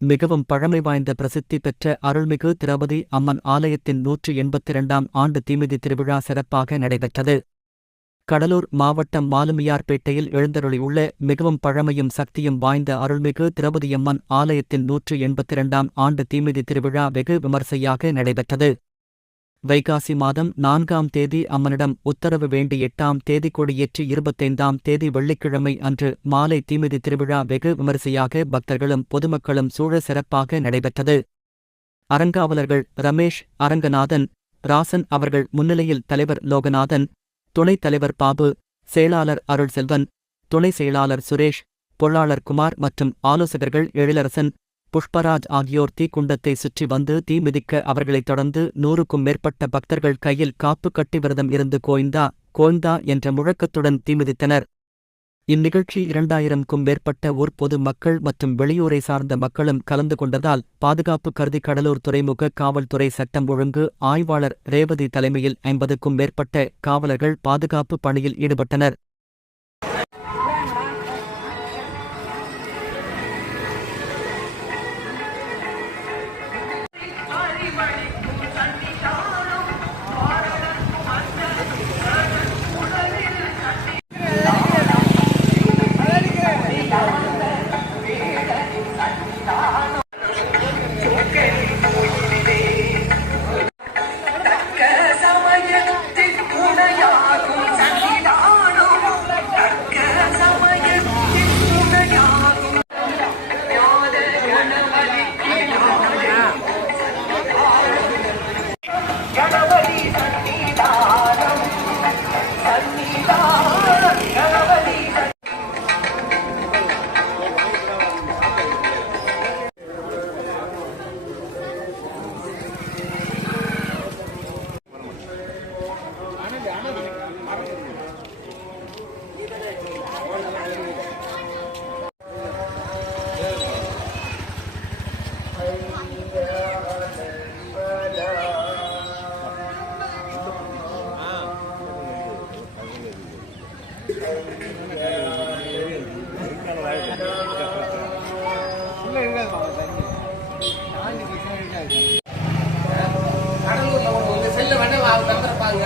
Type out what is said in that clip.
மிகவும் பழமை வாய்ந்த பிரசித்தி பெற்ற அருள்மிகு திரௌபதி அம்மன் ஆலயத்தின் 182ஆம் ஆண்டு தீமிதி திருவிழா சிறப்பாக நடைபெற்றது. கடலூர் மாவட்டம் மாலுமியார்பேட்டையில் எழுந்தருளியுள்ள மிகவும் பழமையும் சக்தியும் வாய்ந்த அருள்மிகு திரௌபதியம்மன் ஆலயத்தின் 182ஆம் ஆண்டு தீமிதி திருவிழா வெகு விமர்சையாக நடைபெற்றது. வைகாசி மாதம் 4ஆம் தேதி அம்மனிடம் உத்தரவு வேண்டி 8ஆம் தேதி கொடியேற்றி 25ஆம் தேதி வெள்ளிக்கிழமை அன்று மாலை தீமிதி திருவிழா வெகு விமரிசையாக பக்தர்களும் பொதுமக்களும் சூழ சிறப்பாக நடைபெற்றது. அறங்காவலர்கள் ரமேஷ், அரங்கநாதன், ராசன் அவர்கள் முன்னிலையில் தலைவர் லோகநாதன், துணைத் தலைவர் பாபு, செயலாளர் அருள்செல்வன், துணை செயலாளர் சுரேஷ், பொருளாளர் குமார் மற்றும் ஆலோசகர்கள் எழிலரசன், புஷ்பராஜ் ஆகியோர் தீக்குண்டத்தை சுற்றி வந்து தீ மிதிக்க அவர்களைத் தொடர்ந்து 100க்கும் மேற்பட்ட பக்தர்கள் கையில் காப்பு கட்டி விரதம் இருந்து கோய்ந்தா கோய்ந்தா என்ற முழக்கத்துடன் தீமிதித்தனர். இந்நிகழ்ச்சி 2000க்கும் மேற்பட்ட ஊர் பொது மக்கள் மற்றும் வெளியூரை சார்ந்த மக்களும் கலந்து கொண்டதால் பாதுகாப்பு கருதி கடலூர் துறைமுக காவல்துறை சட்டம் ஒழுங்கு ஆய்வாளர் ரேவதி தலைமையில் 50க்கும் மேற்பட்ட காவலர்கள் பாதுகாப்பு பணியில் ஈடுபட்டனர். கடலூர்ல செல்லு வேணா தந்துருப்பாங்க.